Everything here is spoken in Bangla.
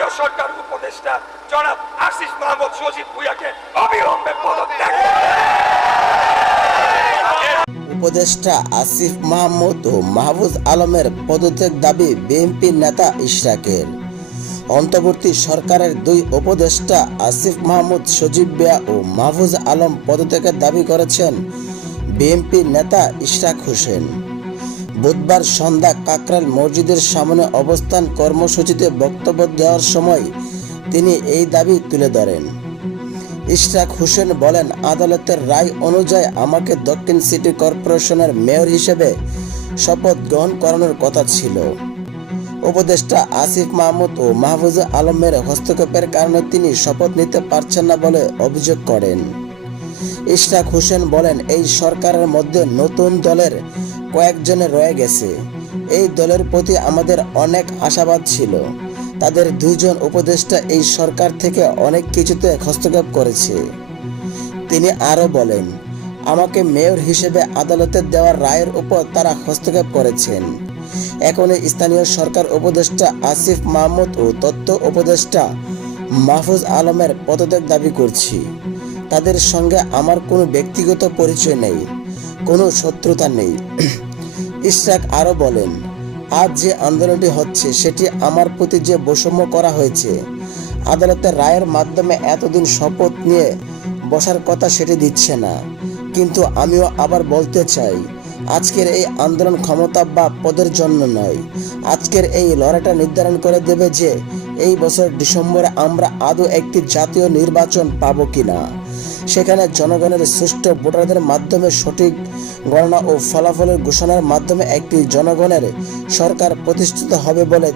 জাতীয় সরকার উপদেষ্টা জনাব আসিফ মাহমুদ সজীব ভুইয়াকে অবিলম্বে পদত্যাগ উপদেষ্টা আসিফ মাহমুদ ও মাহফুজ আলমের পদত্যাগ দাবি বিএনপির নেতা ইশরাকের। অন্তর্বর্তী সরকারের দুই উপদেষ্টা আসিফ মাহমুদ, সজীব বিয়া ও মাহফুজ আলম পদত্যাগের দাবি করেছেন বিএনপির নেতা ইশরাক হোসেন। বুধবার সন্ধ্যা কাকরাল মসজিদের সামনে অবস্থান কর্মসূচিতে বক্তব্য দেওয়ার সময় তিনি এই দাবি তুলে ধরেন। ইশরাক হোসেন বলেন, আদালতের রায় অনুযায়ী আমাকে দক্ষিণ সিটি কর্পোরেশনের মেয়র হিসেবে শপথ গ্রহণ করানোর কথা ছিল। উপদেষ্টা আসিফ মাহমুদ ও মাহফুজ আলমের হস্তক্ষেপের কারণে তিনি শপথ নিতে পারছেন না বলে অভিযোগ করেন। ইশরাক হোসেন বলেন, এই সরকারের মধ্যে নতুন দলের কয়েকজনে রয়ে গেছে। এই দলের প্রতি আমাদের অনেক আশাবাদ ছিল। তাদের দুজন উপদেষ্টা এই সরকার থেকে অনেক কিছুতে হস্তক্ষেপ করেছে। তিনি আরও বলেন, আমাকে মেয়র হিসেবে আদালতের দেওয়ার রায়ের উপর তারা হস্তক্ষেপ করেছেন। এখন স্থানীয় সরকার উপদেষ্টা আসিফ মাহমুদ ও তত্ত্ব উপদেষ্টা মাহফুজ আলমের পদত্যাগ দাবি করছি। তাদের সঙ্গে আমার কোনো ব্যক্তিগত পরিচয় নেই, কোনো শত্রুতা নেই। ইশরাক আরও বলেন, আজ যে আন্দোলনটি হচ্ছে, সেটি আমার প্রতি যে বৈষম্য করা হয়েছে, আদালতের রায়ের মাধ্যমে এতদিন শপথ নিয়ে বসার কথা সেটি দিচ্ছে না। কিন্তু আমিও আবার বলতে চাই, আজকের এই আন্দোলন ক্ষমতা বা পদের জন্য নয়। আজকের এই লড়াইটা নির্ধারণ করে দেবে যে, এই বছর ডিসেম্বরে আমরা আদৌ একটি জাতীয় নির্বাচন পাবো কিনা। সেখানে জনগণের সুষ্ঠু ভোটারদের মাধ্যমে সঠিক গণনা ও ফলাফলের ঘোষণার মাধ্যমে একটি জনগণের সরকার প্রতিষ্ঠিত হবে বলে